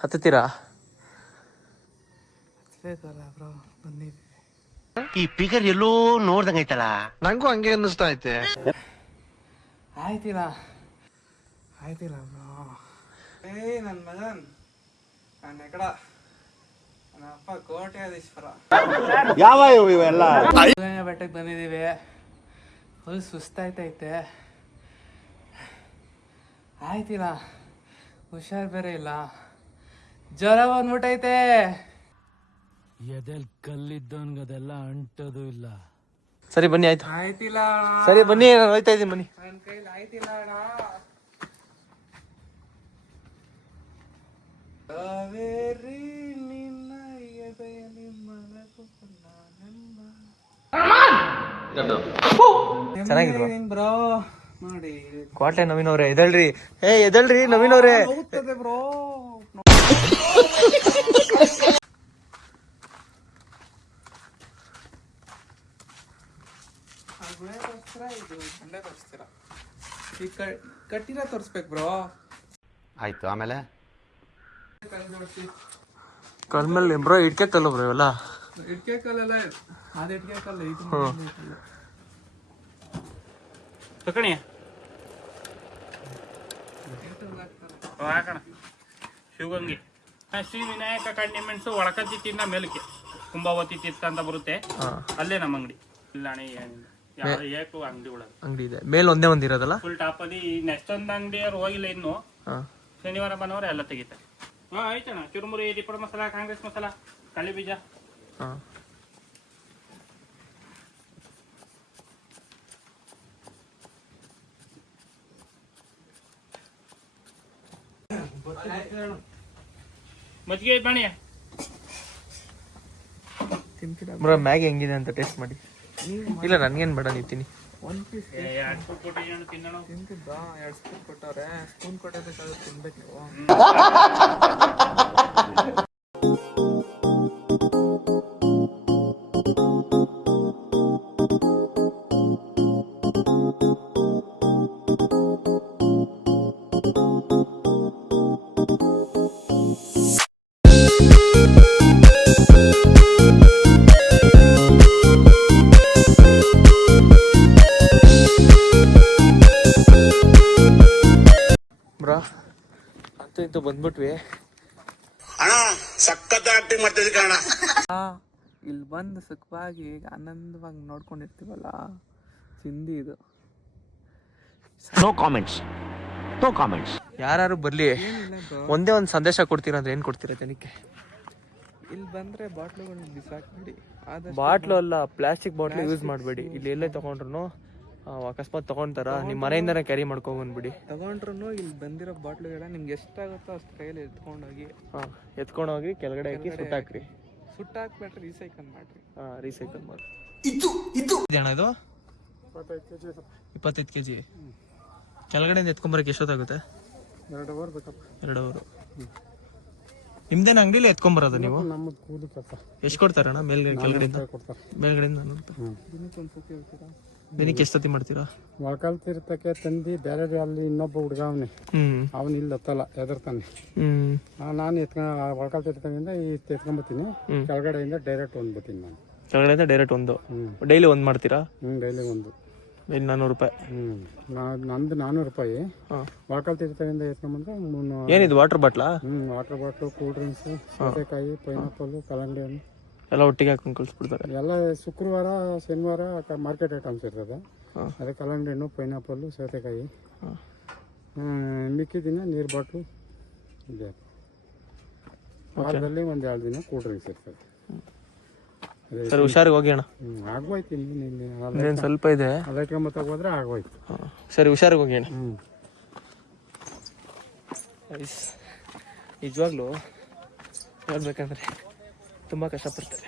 ಹತ್ತುತ್ತೀರಾ? ಹತ್ಬೇಕಲ್ಲ bro, ಬಂದಿದ್ವಿ. ಈ figure ಎಲ್ಲೋ ನೋಡ್ದಂಗೈತಲ್ಲ. ನಂಗೂ ಹಂಗೆ ಅನ್ನಿಸ್ತಾ ಐತೆ. ಆಯ್ತಿಲ್ಲ ಬ್ರೋ. ನನ್ನ ಮಗನ್, ನನ್ನ ಎಕಡ, ನನ್ನ ಅಪ್ಪ ಕೋಟ್ಯಾಧೀಶ್ವರ. ಯಾವ ಇವೆಲ್ಲ? ಬೆಟ್ಟಕ್ಕೆ ಬಂದಿದ್ದೀವಿ. ಫುಲ್ ಸುಸ್ತಾಯ್ತೈತೆ. ಆಯ್ತಿಲ್ಲ, ಹುಷಾರ್ ಬೇರೆ ಇಲ್ಲ, ಜ್ವರ ಬಂದ್ಬಿಟ್ಟೈತೆ. ಎದೆಲ್ ಕಲ್ಲಿದ್ದವನ್ಗದೆಲ್ಲ ಅಂಟೋದು ಇಲ್ಲ. ಸರಿ ಬನ್ನಿ, ಆಯ್ತು. ಆಯ್ತಿಲ್ಲ ಸರಿ ಬನ್ನಿ, ನಾನು ಹೋಯ್ತಾ ಇದ್ದೀನಿ ಬನ್ನಿ. ನನ್ನ ಕೈಲಿ ಆಯ್ತಿಲ್ಲ ಅಣ್ಣ. ಕಾವೇರಿ ನಿನ್ನ ಎದೆಯಲ್ಲಿ ಚೆನ್ನಾಗಿದ್ರು ಬ್ರೋ. ನೋಡಿ ಕ್ವಾಟ್ಲೆ ನವೀನ್ ಅವ್ರೆ, ಎದಳ್ರಿ. ಎದಳ್ರಿ ನವೀನ್ ಅವ್ರೆ. ಬ್ರೋ. ಕಟ್ಟಿರ ತೋರಿಸ್ಬೇಕು ಬ್ರೋ. ಆಯ್ತು, ಆಮೇಲೆ ಕಲ್ಮೇಲೆ ಬ್ರೋ ಇಟ್ಕೆ ಕಲ್ಲು ಬ್ರೋ ಇವೆಲ್ಲ. ಇಟ್ಕೆ ಕಲ್ಲಲ್ಲ, ಅದು ಇಟ್ಕೆ ಕಲ್ಲ. ಇದು ತಕಣಿ ಹಾಕೋಣ. ಶಿವಗಂಗೆ ಶ್ರೀ ವಿನಾಯಕ ಕಂಡಿಮೆಂಟ್ಸು ಒಳಕತ್ತಿ ತಿನ್ನ ಮೇಲಕ್ಕೆ ಕುಂಭಾವತಿ ತೀರ್ಥ ಅಂತ ಬರುತ್ತೆ, ಅಲ್ಲೇ ನಮ್ಮ ಅಂಗಡಿ. ಇಲ್ಲ ಅಣ್ಣ, ಏಕು ಅಂಗಡಿ ಒಳಗೆ ಅಂಗಡಿ ಇದೆ. ಮೇಲೆ ಒಂದೇ ಒಂದಿರೋದಲ್ಲ, ಫುಲ್ ಟಾಪ್ ಅದಿ. ನೆಕ್ಸ್ಟ್ ಒಂದು ಅಂಗಡಿಯವ್ರು ಹೋಗಿಲ್ಲ ಇನ್ನು. ಶನಿವಾರ ಭಾನುವಾರ ಎಲ್ಲ ತೆಗಿತಾರೆ. ಆಯ್ತಣ್ಣ. ಚುರುಮುರಿ, ರಿಪಡ ಮಸಾಲ, ಕಾಂಗ್ರೆಸ್ ಮಸಾಲ, ಕಳ್ಳಿ ಬೀಜ. ಮಜ್ಜಿಗೆ ಬಾಣಿ. ಬ್ರೋ ಮ್ಯಾಗಿ ಹೆಂಗಿದೆ ಅಂತ ಟೇಸ್ಟ್ ಮಾಡಿ. ಇಲ್ಲ ನನ್ಗೇನ್ ಬೇಡ, ನೀವು ತಿನ್ನಿ. ಒಂದು ಪೀಸ್ ತಿನ್ನೋಣ. ತಿಂತಿದ್ದ 2 ಸ್ಪೂನ್ ಕೊಟ್ಟವ್ರೆ. ಸ್ಪೂನ್ ಕೊಟ್ಟೋದಕ್ಕಾದ್ರೂ ತಿನ್ಬೇಕು ನೀವು. ಬ್ರೋ ಅಂತೂ ಇಂತೂ ಬಂದ್ಬಿಟ್ವಿ. ಅಣ್ಣ ಸಖತ್ ಆಕ್ಟಿಂಗ್ ಮಾಡ್ತಿದ್ದೆ ಕಣ. ಇಲ್ಲಿ ಬಂದು ಸುಖವಾಗಿ ಆನಂದವಾಗಿ ನೋಡ್ಕೊಂಡಿರ್ತೀವಲ್ಲ, ಚಿಂದಿ ಇದು. No comments. ಯಾರು ಬರ್ಲಿ, ಒಂದೇ ಒಂದು ಸಂದೇಶ ಕೊಡ್ತೀರಾ ಅಂದ್ರೆ ಏನ್ ಕೊಡ್ತೀರಾ ಜನಕ್ಕೆ? ಇಲ್ಲಿ ಬಂದ್ರೆ ಬಾಟ್ಲುಗಳನ್ನ ಬಿಸಾಕ್ಬಿಡಿ. ಬಾಟ್ಲು ಅಲ್ಲ, ಪ್ಲಾಸ್ಟಿಕ್ ಬಾಟ್ಲು ಯೂಸ್ ಮಾಡಬೇಡಿ. ಇಲ್ಲಿ ಎಲ್ಲೇ ತಗೊಂಡ್ರು ಅಕಸ್ಮಾತ್ ತಗೊಂತಾರ, ನಿಮ್ಮ ಮನೆಯಿಂದನೇ ಕ್ಯಾರಿ ಮಾಡ್ಕೊಂಡ್ ಬಂದ್ಬಿಡಿ. ತಗೊಂಡ್ರು ಇಲ್ಲಿ ಬಂದಿರೋ ಬಾಟ್ಲುಗಳ ನಿಮ್ಗೆ ಎಷ್ಟಾಗುತ್ತೋ ಅಷ್ಟು ಕೈಯಲ್ಲಿ ಎತ್ಕೊಂಡೋಗಿ ಕೆಳಗಡೆ ಹಾಕಿ ಸುಟ್ಟಾಕ್ರಿ. ಸುಟ್ಟಾಕ್ಬಿಟ್ರೆ ರೀಸೈಕಲ್ ಮಾಡ್ರಿ. ರೀಸೈಕಲ್ ಮಾಡಿ. ಅಣ್ಣ ಇದು 25 kg. ಕೆಳಗಡೆಯಿಂದ ಎತ್ಕೊಂಬರಕ್ಕೆ ಎಷ್ಟೊತ್ತಾಗುತ್ತೆ? 2 ಅವರ್ ಬೇಕಪ್ಪ. 2 ಅವರು. ನಿಮ್ದೇನ ಅಂಗಡಿಲಿ ಎತ್ಕೊಂಬರೋದು ನೀವು? ಎಷ್ಟು ಕೊಡ್ತಾರಣ್ಣ ಮೇಲ್ಗಡೆ ಕೆಳಗಡೆಯಿಂದ? ಮೇಲ್ಗಡೆಯಿಂದ 400 ರೂಪಾಯಿ. ದಿನಕ್ಕೆ ಎಷ್ಟು ಸತಿ ಮಾಡ್ತೀರಾ? ಮೊಳಕಾಲ್ ತೀರ್ಥಕ್ಕೆ ತಂದು ಬೇರೆ ಅಲ್ಲಿ ಇನ್ನೊಬ್ಬ ಹುಡುಗ ಅವನೇ, ಅವನು ಇಲ್ಲಿ ಹತ್ತಲ್ಲ, ಎದರ್ತಾನೆ. ನಾನು ಮೊಳಕಾಲ್ ತೀರ್ಥದಿಂದ ಎತ್ಕೊಂಬತ್ತೀನಿ, ಕೆಳಗಡೆಯಿಂದ ಡೈರೆಕ್ಟ್ ಒಂದು ಬರ್ತೀನಿ ನಾನು. ಕೆಳಗಡೆಯಿಂದ ಡೈರೆಕ್ಟ್ ಒಂದು ಡೈಲಿ ಒಂದು ಮಾಡ್ತೀರಾ? ಡೈಲಿ ಒಂದು. ಡೈಲಿ 400 ರೂಪಾಯಿ. ನಂದು 400 ರೂಪಾಯಿ. ಮೊಳಕಾಲ್ ತೀರ್ಥದಿಂದ ಎತ್ಕೊಂಬಂದ್ರೆ 300. ಏನಿದು water ಬಾಟ್ಲಾ? Water bottle, cool drinks, ಸೌತೆಕಾಯಿ, ಪೈನಾಪಲ್, ಕಲ್ಲಂಗಡಿ ಹಣ್ಣು ಎಲ್ಲ ಒಟ್ಟಿಗೆ ಹಾಕೊಂಡು ಕಳಿಸ್ಬಿಡ್ತಾರೆ. ಎಲ್ಲ ಶುಕ್ರವಾರ ಶನಿವಾರ ಮಾರ್ಕೆಟ್ ಐಟಮ್ಸ್ ಇರ್ತದೆ. ಅದೇ ಕಲ್ಲಂಗಡಿ ಹಣ್ಣು, ಪೈನಾಪಲ್ಲು, ಸೌತೆಕಾಯಿ. ಮಿಕ್ಕಿ ದಿನ ನೀರು ಬಾಟ್ಲು ಇದೆ. ವಾರದಲ್ಲಿ 1-2 ದಿನ ಕೂಲ್ ಡ್ರಿಂಕ್ಸ್ ಇರ್ತದೆ. ಸರಿ, ಹುಷಾರಿಗೆ ಹೋಗಿ ಅಣ್ಣ. ಆಗೋಯ್ತು. ಇನ್ನೇನು ಸ್ವಲ್ಪ ಇದೆ, ಅಲ್ಲ ಇಟ್ಕೊಂಬತ್ತ ಹೋದ್ರೆ ಆಗೋಯ್ತು. ಸರಿ, ಹುಷಾರಿಗೆ ಹೋಗಿ ಅಣ್ಣ. ನಿಜವಾಗ್ಲೂ ಹೇಳ್ಬೇಕಂದ್ರೆ ತುಂಬ ಕಷ್ಟಪಡ್ತಾರೆ.